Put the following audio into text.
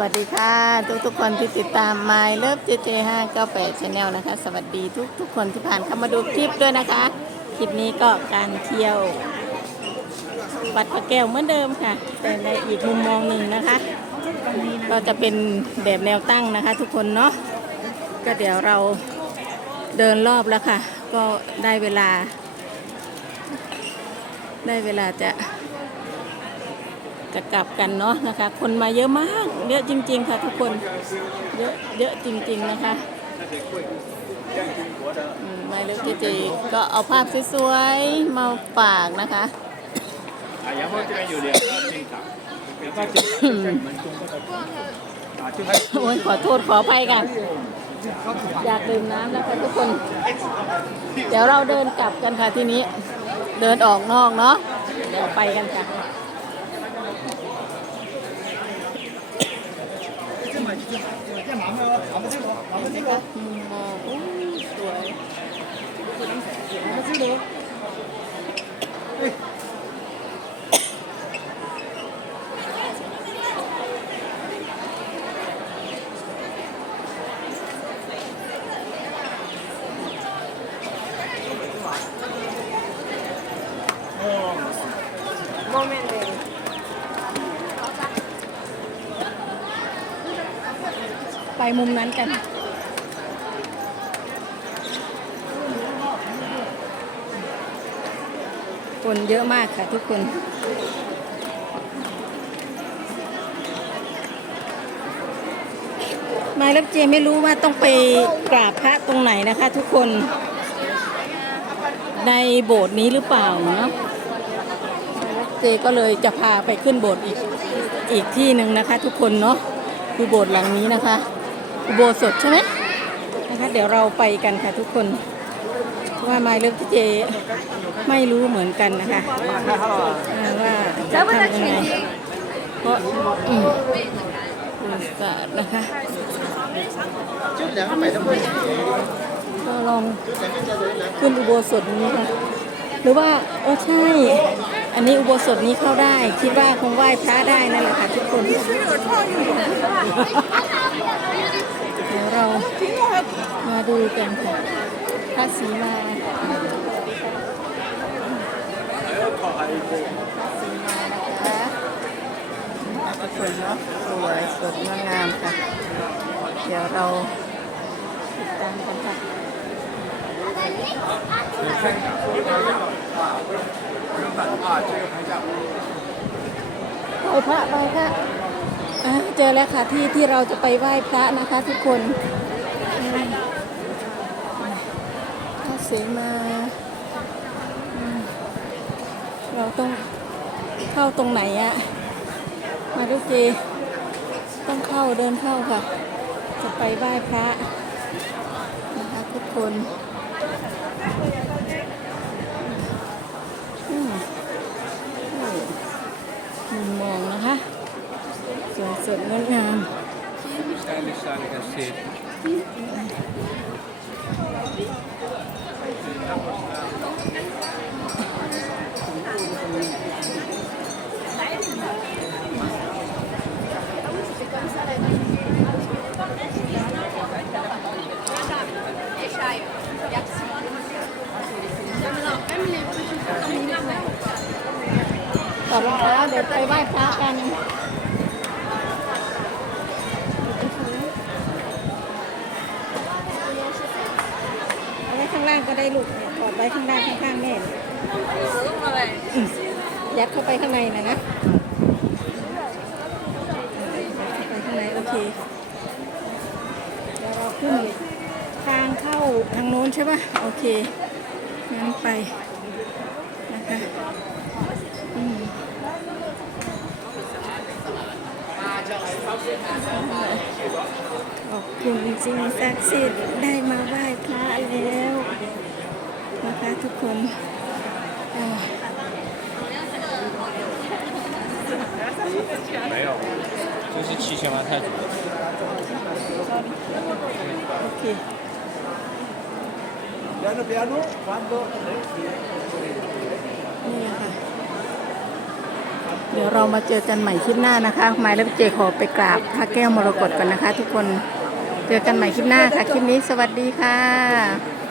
วัสดีค่ะ ทุกทุกๆคนที่ติดตาม My Love JJ 598 Channel นะคะ สวัสดีทุกทุกๆคนที่ผ่านเข้ามาดูคลิปด้วยนะคะ คลิปนี้ก็การเที่ยววัดพระแก้วเหมือนเดิมค่ะ แต่ในอีกมุมมองหนึ่งนะคะ ก็จะเป็นแบบแนวตั้งนะคะ ทุกคนเนาะก็เดี๋ยวเราเดินรอบแล้วค่ะ ก็ได้เวลา ได้เวลาจะ จะกลับกันเนาะนะคะ คนมาเยอะมาก เยอะจริง ๆ ค่ะทุกคน เยอะเยอะจริง ๆ นะคะไม่เลือกเจก็เอาภาพสวยๆมาฝากนะคะโอ้ยขอโทษขออภัยค่ะอยากดื่มน้ำนะคะทุกคน เดี๋ยวเราเดินกลับกันค่ะที่นี้ เดินออกนอกเนาะ เดี๋ยวไปกันค่ะ มุมมองอู้สวยไปมุมนั้นกัน คนเยอะมากค่ะทุกคน นายรับเจไม่รู้ว่าต้องไปกราบพระตรงไหนนะคะ ทุกคน ในโบสถ์นี้หรือเปล่าเนาะเจก็เลยจะพาไปขึ้นโบสถ์อีกอีกที่หนึ่งนะคะ ทุกคนเนาะคือโบสถ์หลังนี้นะคะ โบสถ์สดใช่ไหมนะคะ เดี๋ยวเราไปกันค่ะทุกคน ว่าไมล์เลิฟเจไม่รู้เหมือนกันนะคะอ่าว่าจะทำยังไงเพราะอืมบรรยากาศนะคะก็ลองขึ้นอุโบสถนี้ค่ะหรือว่าโอ้ใช่ อันนี้อุโบสถนี้เข้าได้ คิดว่าคงไหว้พระได้นั่นแหละค่ะทุกคนเดี๋ยวเรามาดูกันค่ะ พระศรีมาศรีมานะคะทุกคนเนาะสวยสดงามค่ะ เดี๋ยวเราติดตามกันค่ะไปพระไปค่ะเจอแล้วค่ะที่ที่เราจะไปไหว้พระนะคะทุกคนอืมพระ เสมา เราต้องเข้าตรงไหนอะมาดูเจต้องเข้าเดินเข้าค่ะ จะไปไหว้พระนะคะทุกคนมโอ้มุมมองนะคะสวยสดงดงาม Stylish, stylish, I see. ต่อรองเท้าเดี๋ยวไปไหว้พระกันเอาไว้ข้างล่างก็ได้ลูกเนี่ยถอดไว้ข้างล่างข้างๆแม่เนี่ยอืมยัดเข้าไปข้างในนะนะยัดเข้าไปข้างในโอเคเดี๋ยวเราขึ้นทางเข้าทางโน้นใช่ปะโอเคงั้นไปนะคะอืม ขอบคุณจริงศักดิ์สิทธิ์ได้มาไหว้พระแล้วนะคะทุกคนอ่า 没有，这是七千万泰铢。 โอเค Piano piano, quando นี่ค่ะ เดี๋ยวเรามาเจอกันใหม่คลิปหน้านะคะหมายและเจขอไปกราบพระแก้วมรกตกันนะคะ ทุกคนเจอกันใหม่คลิปหน้าค่ะ คลิปนี้สวัสดีค่ะ